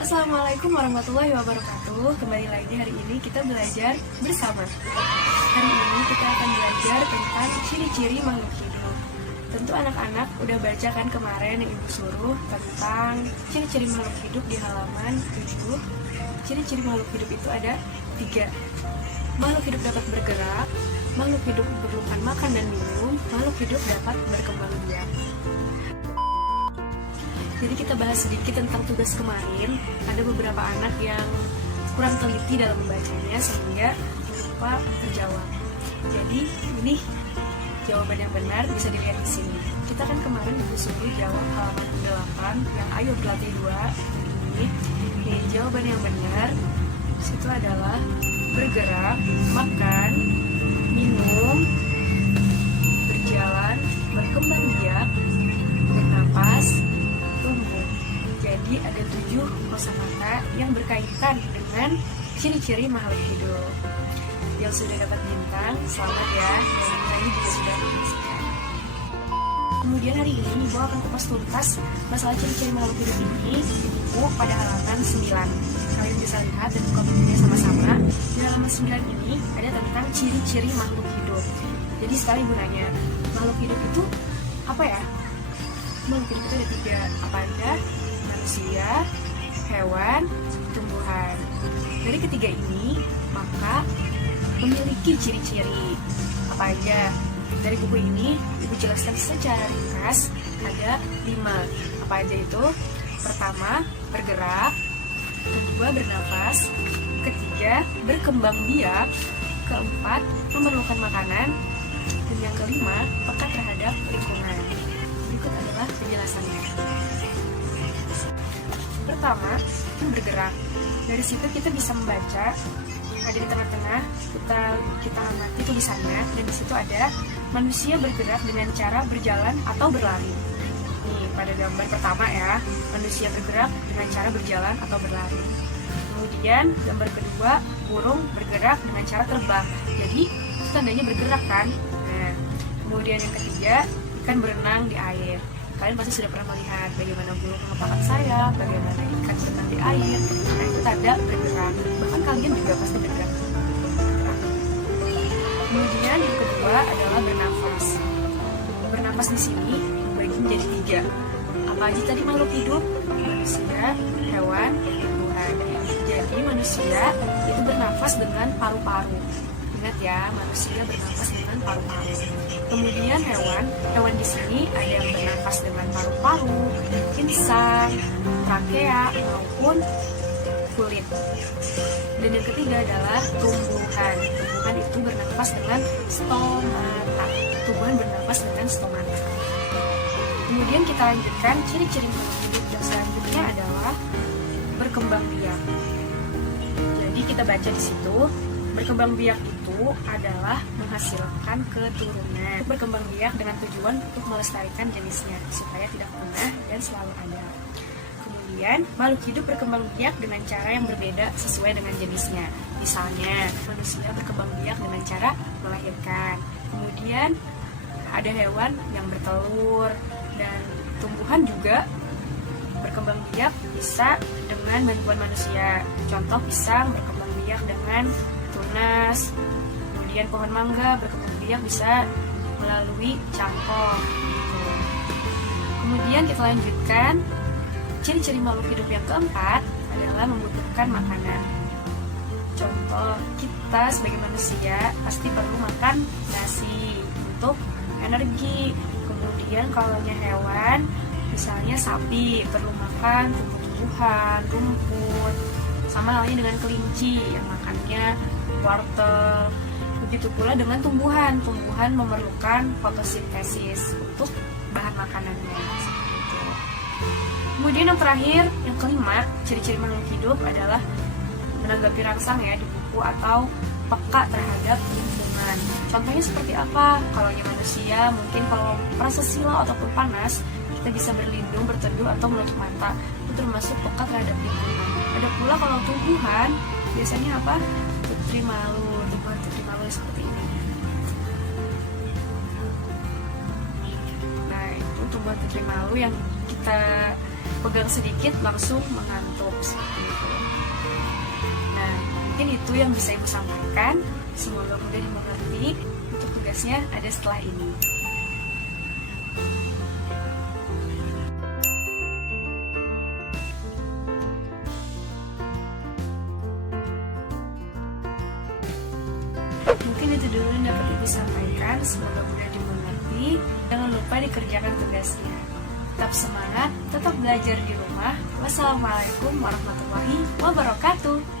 Assalamualaikum warahmatullahi wabarakatuh. Kembali lagi hari ini kita belajar bersama. Hari ini kita akan belajar tentang ciri-ciri makhluk hidup. Tentu anak-anak udah baca kan kemarin yang ibu suruh tentang ciri-ciri makhluk hidup di halaman 7. Ciri-ciri makhluk hidup itu ada 3. Makhluk hidup dapat bergerak, makhluk hidup memerlukan makan dan minum, makhluk hidup dapat berkembang biak. Jadi kita bahas sedikit tentang tugas kemarin. Ada beberapa anak yang kurang teliti dalam membacanya sehingga lupa terjawab. Jadi ini jawaban yang benar bisa dilihat di sini. Kita kan kemarin disuruh jawab halaman 8 yang ayo berlatih 2 ini. Nih, jawaban yang benar itu adalah bergerak, makan, minum, berjalan, berkembang biak, bernapas, tumbuh. Jadi ada 7 kosakata yang berkaitan dengan ciri-ciri makhluk hidup. Yang sudah dapat bintang, selamat ya. Dan ini juga sudah disampaikan. Kemudian hari ini Ibu akan kupas tuntas masalah ciri-ciri makhluk hidup ini di buku pada halaman 9. Kalian bisa lihat dan buka bukunya sama-sama. Di halaman 9 ini ada tentang ciri-ciri makhluk hidup. Jadi sekali Ibu nanya, makhluk hidup itu apa ya? Makhluk hidup itu ada 3, apa aja? Manusia, hewan, tumbuhan. Dari ketiga ini, maka memiliki ciri-ciri apa aja? Dari buku ini, Ibu jelaskan secara ringkas ada 5. Apa aja itu? Pertama, bergerak. Kedua, bernapas. Ketiga, berkembang biak. Keempat, memerlukan makanan. Dan yang kelima, peka terhadap lingkungan. Berikut adalah penjelasannya. Pertama, bergerak. Dari situ kita bisa membaca, ada di tengah-tengah, kita amati tulisannya, dan di situ ada manusia bergerak dengan cara berjalan atau berlari. Nih, pada gambar pertama ya, manusia bergerak dengan cara berjalan atau berlari. Kemudian, gambar kedua, burung bergerak dengan cara terbang. Jadi, itu tandanya bergerak kan? Nah, kemudian yang ketiga, ikan berenang di air. Kalian pasti sudah pernah melihat bagaimana burung mengepakkan sayap, bagaimana ikan berenang di air. Nah, itu tanda bergerak. Bahkan kalian juga pasti bergerak. Kemudian yang kedua adalah bernafas. Bernafas di sini dibagi menjadi 3. Apa aja tadi makhluk hidup? Manusia, hewan, tumbuhan. Jadi manusia itu bernafas dengan paru-paru. Ingat ya, manusia bernafas dengan paru-paru. Kemudian hewan di sini ada yang bernafas dengan paru-paru, insang, trakea maupun kulit. Dan yang ketiga adalah tumbuhan. Tumbuhan itu bernafas dengan stomata. Tumbuhan bernafas dengan stomata. Kemudian kita lanjutkan ciri-ciri makhluk hidup yang selanjutnya adalah berkembang biak. Jadi kita baca di situ, berkembang biak itu adalah menghasilkan keturunan. Berkembang biak dengan tujuan untuk melestarikan jenisnya supaya tidak punah dan selalu ada. Kemudian, makhluk hidup berkembang biak dengan cara yang berbeda sesuai dengan jenisnya. Misalnya, manusia berkembang biak dengan cara melahirkan. Kemudian, ada hewan yang bertelur dan tumbuhan juga berkembang biak bisa dengan bantuan manusia. Contoh pisang berkembang biak dengan tunas. Kemudian pohon mangga berkembang biak bisa melalui cangkok. Kemudian kita lanjutkan. Ciri-ciri makhluk hidup yang keempat adalah membutuhkan makanan. Contoh, kita sebagai manusia pasti perlu makan nasi untuk energi. Kemudian kalau hewan, misalnya sapi, perlu makan tumbuh-tumbuhan, rumput. Sama halnya dengan kelinci yang makannya wortel. Begitu pula dengan tumbuhan. Tumbuhan memerlukan fotosintesis untuk bahan makanannya. Kemudian yang terakhir, yang kelima, ciri-ciri makhluk hidup adalah menanggapi rangsang ya di buku atau peka terhadap lingkungan. Contohnya seperti apa? Kalau manusia, mungkin kalau merasa silau ataupun panas, kita bisa berlindung, berteduh, atau menutup mata. Itu termasuk peka terhadap lingkungan. Ada pula kalau tumbuhan, biasanya apa? Putri malu, tumbuhan putri malu seperti ini. Nah, itu tumbuhan putri malu yang kita pegang sedikit langsung mengantuk seperti itu. Nah, mungkin itu yang bisa Ibu sampaikan. Semoga mudah dimengerti. Untuk tugasnya ada setelah ini. Mungkin itu dulu yang dapat Ibu sampaikan. Semoga mudah dimengerti. Jangan lupa dikerjakan tugasnya. Tetap semangat, tetap belajar di rumah. Wassalamualaikum warahmatullahi wabarakatuh.